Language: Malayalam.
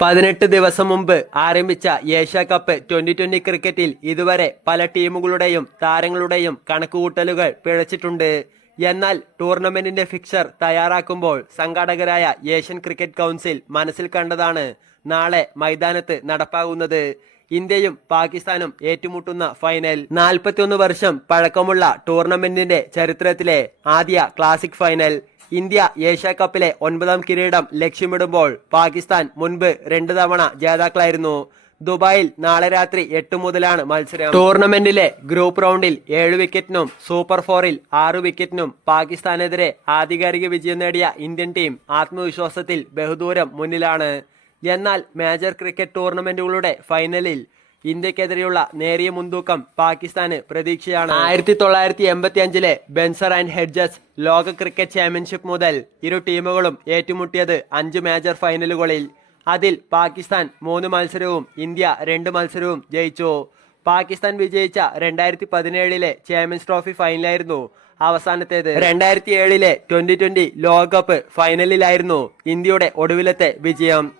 പതിനെട്ട് ദിവസം മുമ്പ് ആരംഭിച്ച ഏഷ്യ കപ്പ് ട്വന്റി ട്വന്റി ക്രിക്കറ്റിൽ ഇതുവരെ പല ടീമുകളുടെയും താരങ്ങളുടെയും കണക്കുകൂട്ടലുകൾ പിഴച്ചിട്ടുണ്ട്. എന്നാൽ ടൂർണമെന്റിന്റെ ഫിക്സർ തയ്യാറാക്കുമ്പോൾ സംഘാടകരായ ഏഷ്യൻ ക്രിക്കറ്റ് കൗൺസിൽ മനസ്സിൽ കണ്ടതാണ് നാളെ മൈതാനത്ത് നടപ്പാകുന്നത്. ഇന്ത്യയും പാകിസ്ഥാനും ഏറ്റുമുട്ടുന്ന ഫൈനൽ നാൽപ്പത്തിയൊന്ന് വർഷം പഴക്കമുള്ള ടൂർണമെന്റിന്റെ ചരിത്രത്തിലെ ആദ്യ ക്ലാസിക് ഫൈനൽ ഇന്ത്യ ഏഷ്യ കപ്പിലെ ഒൻപതാം കിരീടം ലക്ഷ്യമിടുമ്പോൾ പാകിസ്ഥാൻ മുൻപ് രണ്ടു തവണ ജേതാക്കളായിരുന്നു. ദുബായിൽ നാളെ രാത്രി എട്ട് മുതലാണ് മത്സരം. ടൂർണമെന്റിലെ ഗ്രൂപ്പ് റൗണ്ടിൽ ഏഴ് വിക്കറ്റിനും സൂപ്പർ ഫോറിൽ ആറ് വിക്കറ്റിനും പാകിസ്ഥാനെതിരെ ആധികാരിക വിജയം നേടിയ ഇന്ത്യൻ ടീം ആത്മവിശ്വാസത്തിൽ ബഹുദൂരം മുന്നിലാണ്. എന്നാൽ മേജർ ക്രിക്കറ്റ് ടൂർണമെന്റുകളുടെ ഫൈനലിൽ ഇന്ത്യക്കെതിരെയുള്ള നേരിയ മുൻതൂക്കം പാകിസ്ഥാന് പ്രതീക്ഷയാണ്. ആയിരത്തി തൊള്ളായിരത്തി എൺപത്തി അഞ്ചിലെ ബെൻസർ ആൻഡ് ഹെഡ്ജസ് ലോക ക്രിക്കറ്റ് ചാമ്പ്യൻഷിപ്പ് മുതൽ ഇരു ടീമുകളും ഏറ്റുമുട്ടിയത് അഞ്ച് മേജർ ഫൈനലുകളിൽ അതിൽ പാകിസ്ഥാൻ മൂന്ന് മത്സരവും ഇന്ത്യ രണ്ട് മത്സരവും ജയിച്ചു. പാകിസ്ഥാൻ വിജയിച്ച രണ്ടായിരത്തി പതിനേഴിലെ ചാമ്പ്യൻസ് ട്രോഫി ഫൈനലായിരുന്നു അവസാനത്തേത്. രണ്ടായിരത്തി ഏഴിലെ ട്വന്റി ട്വന്റി ലോകകപ്പ് ഫൈനലിലായിരുന്നു ഇന്ത്യയുടെ ഒടുവിലത്തെ വിജയം.